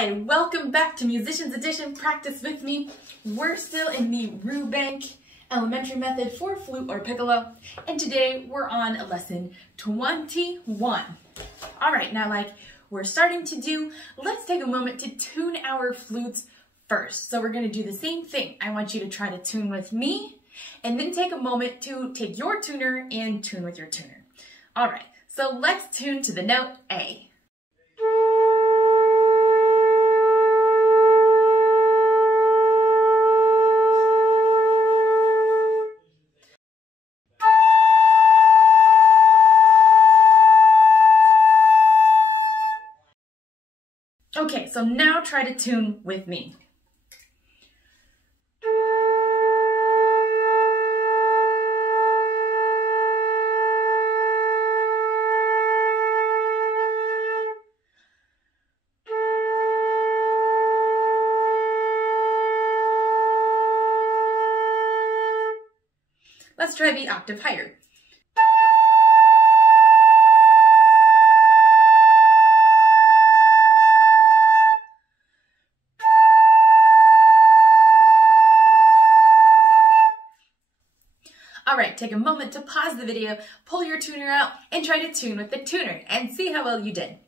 Hi, welcome back to Musicians Edition Practice with me. We're still in the Rubank Elementary Method for flute or piccolo, and today we're on lesson 21. All right, now like we're starting to do, let's take a moment to tune our flutes first. So we're gonna do the same thing. I want you to try to tune with me, and then take a moment to take your tuner and tune with your tuner. All right, so let's tune to the note A. Okay, so now try to tune with me. Let's try the octave higher. All right, take a moment to pause the video, pull your tuner out, and try to tune with the tuner and see how well you did.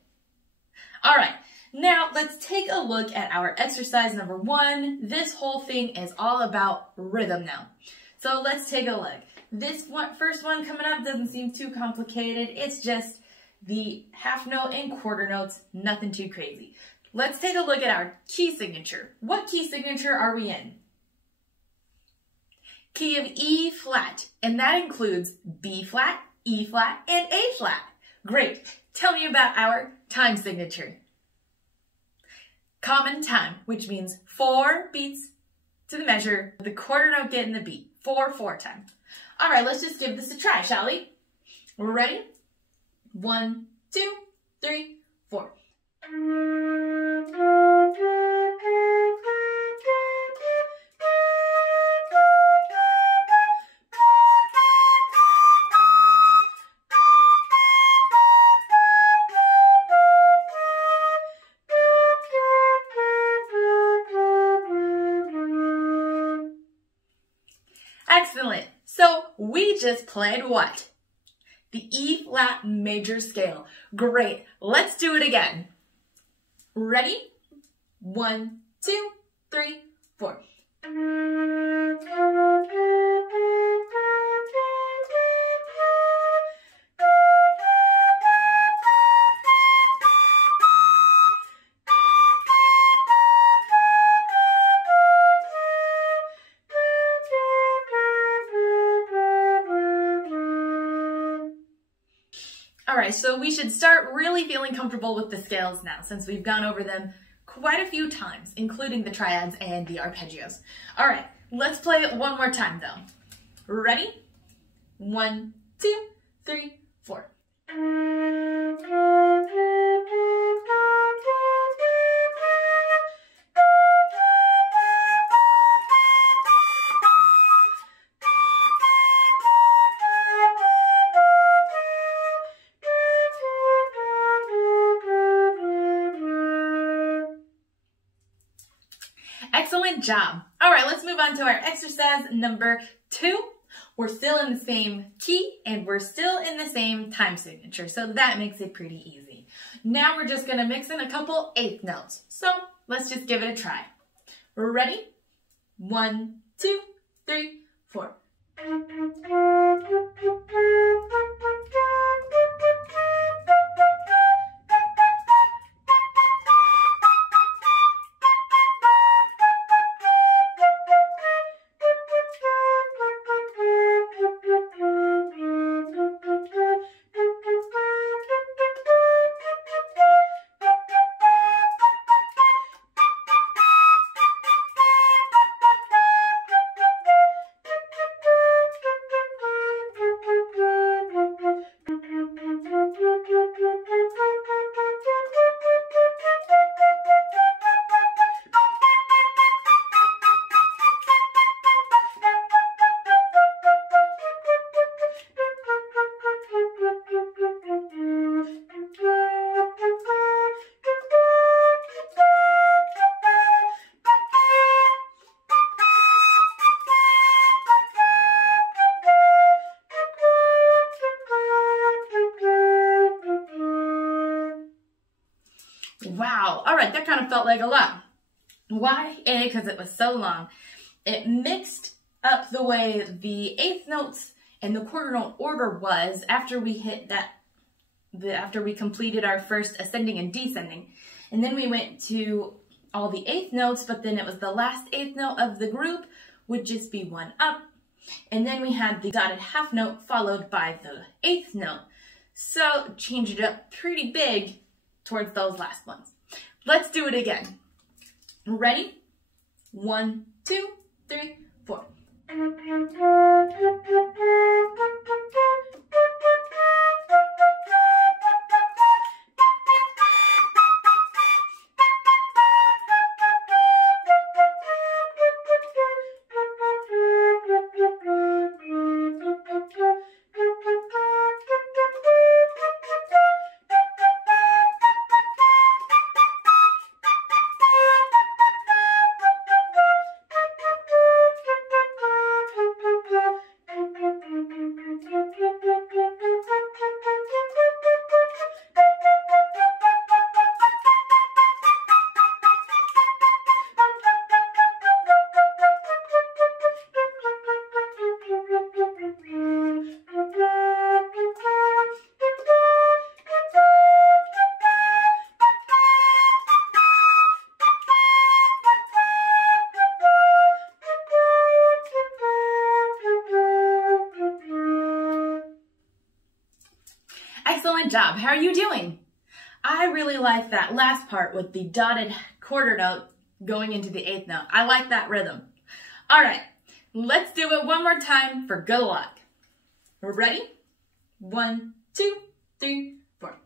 All right, now let's take a look at our exercise number 1. This whole thing is all about rhythm now. So let's take a look. This first one coming up doesn't seem too complicated. It's just the half note and quarter notes, nothing too crazy. Let's take a look at our key signature. What key signature are we in? Key of E flat, and that includes B flat, E flat, and A flat. Great. Tell me about our time signature. Common time, which means 4 beats to the measure, the quarter note getting the beat. 4/4 time. All right, let's just give this a try, shall we? We're ready? 1, 2, 3, 4. Excellent. So we just played what? The E flat major scale. Great. Let's do it again. Ready? 1, 2, 3, 4. All right, so we should start really feeling comfortable with the scales now, since we've gone over them quite a few times, including the triads and the arpeggios. All right, let's play it one more time though. Ready? 1, 2, 3, 4. Excellent job. All right, let's move on to our exercise number 2. We're still in the same key and we're still in the same time signature, so that makes it pretty easy. Now we're just gonna mix in a couple eighth notes. So let's just give it a try. Ready? 1, 2, 3, 4. Wow. All right, that kind of felt like a lot. Why? A, because it was so long. It mixed up the way the eighth notes and the quarter note order was after we hit that, after we completed our first ascending and descending. And then we went to all the eighth notes, but then it was the last eighth note of the group would just be one up. And then we had the dotted half note followed by the eighth note. So change it up pretty big towards those last ones. Let's do it again. Ready? 1, 2, 3, 4. Excellent job. How are you doing? I really like that last part with the dotted quarter note going into the eighth note. I like that rhythm. All right, let's do it one more time for good luck. We're ready? 1, 2, 3, 4.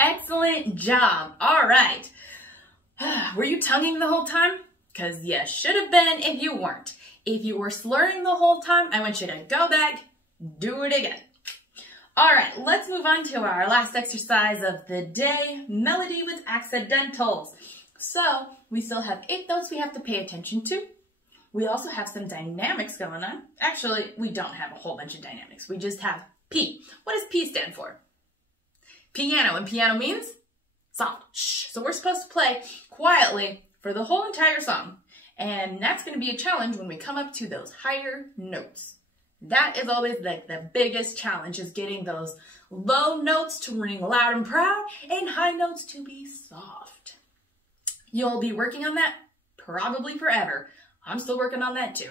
Excellent job. All right. Were you tonguing the whole time? Because you should have been if you weren't. If you were slurring the whole time, I want you to go back, do it again. All right, let's move on to our last exercise of the day, melody with accidentals. So we still have 8 notes we have to pay attention to. We also have some dynamics going on. Actually, we don't have a whole bunch of dynamics. We just have P. What does P stand for? Piano, and piano means soft. Shh. So we're supposed to play quietly for the whole entire song. And that's going to be a challenge when we come up to those higher notes. That is always the biggest challenge, is getting those low notes to ring loud and proud and high notes to be soft. You'll be working on that probably forever. I'm still working on that too.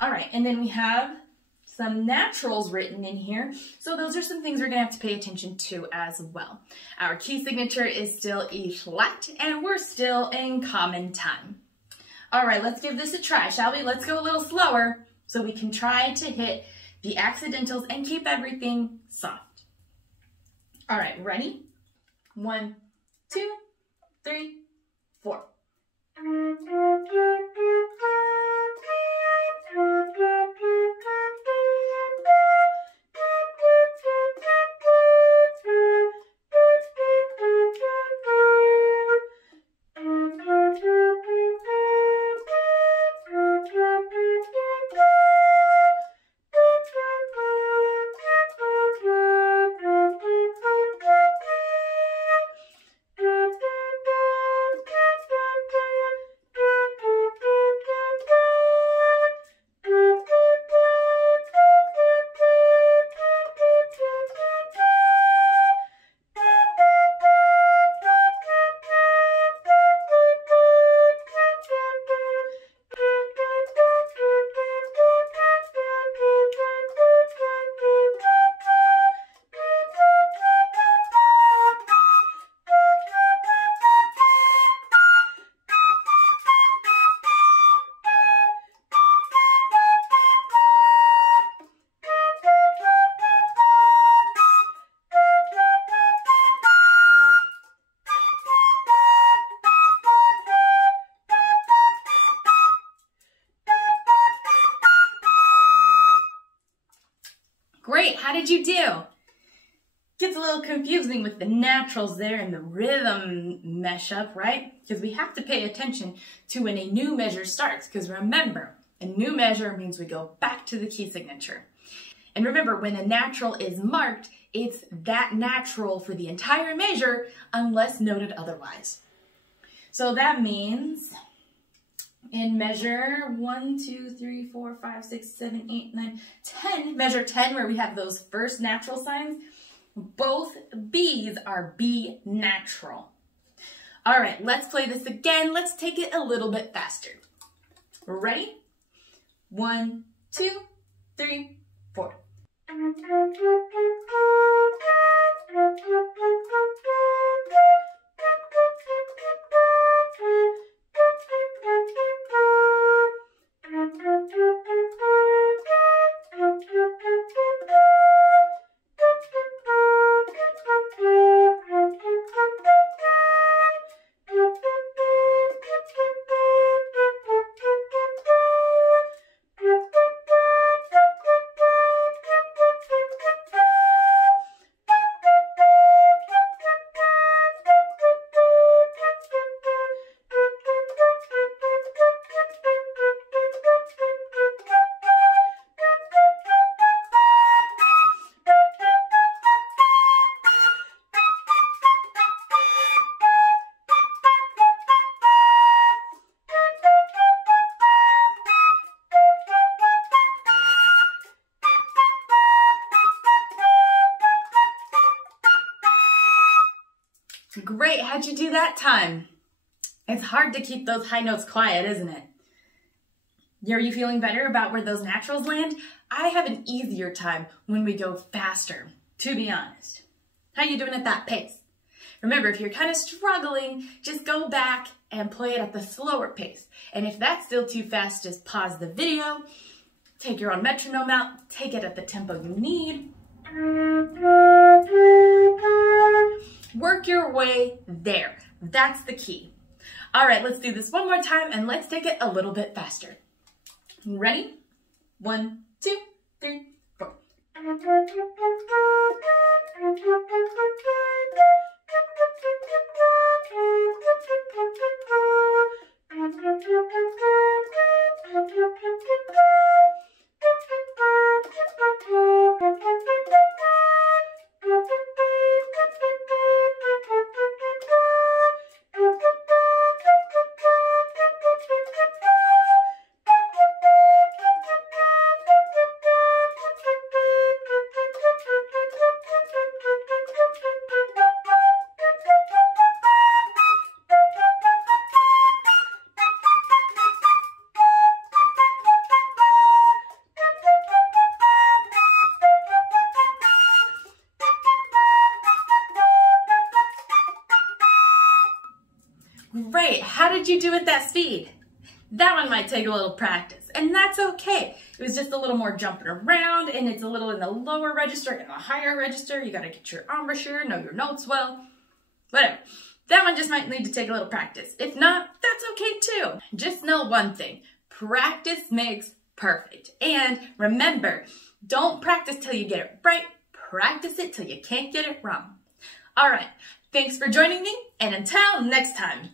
All right, and then we have some naturals written in here. So those are some things we're gonna have to pay attention to as well. Our key signature is still E flat, and we're still in common time. All right, let's give this a try, shall we? Let's go a little slower so we can try to hit the accidentals and keep everything soft. All right, ready? 1, 2, 3, 4. did you do? Gets a little confusing with the naturals there and the rhythm mesh up, right? Because we have to pay attention to when a new measure starts. Because remember, a new measure means we go back to the key signature. And remember, when a natural is marked, it's that natural for the entire measure unless noted otherwise. So that means in measure 1, 2, 3, 4, 5, 6, 7, 8, 9, 10, measure 10 where we have those first natural signs, both B's are B natural. All right, let's play this again. Let's take it a little bit faster. Ready? 1, 2, 3, 4. Great, how'd you do that time? It's hard to keep those high notes quiet, isn't it? Are you feeling better about where those naturals land? I have an easier time when we go faster, to be honest. How you doing at that pace? Remember, if you're kind of struggling, just go back and play it at the slower pace. And if that's still too fast, just pause the video, take your own metronome out, take it at the tempo you need. Work your way there. That's the key. All right, let's do this one more time and let's take it a little bit faster. Ready? 1, 2, 3, 4. Great, how did you do at that speed? That one might take a little practice, and that's okay. It was just a little more jumping around, and it's a little in the lower register and the higher register. You gotta get your embouchure, know your notes well, whatever. That one just might need to take a little practice. If not, that's okay too. Just know one thing, practice makes perfect. And remember, don't practice till you get it right, practice it till you can't get it wrong. All right, thanks for joining me, and until next time.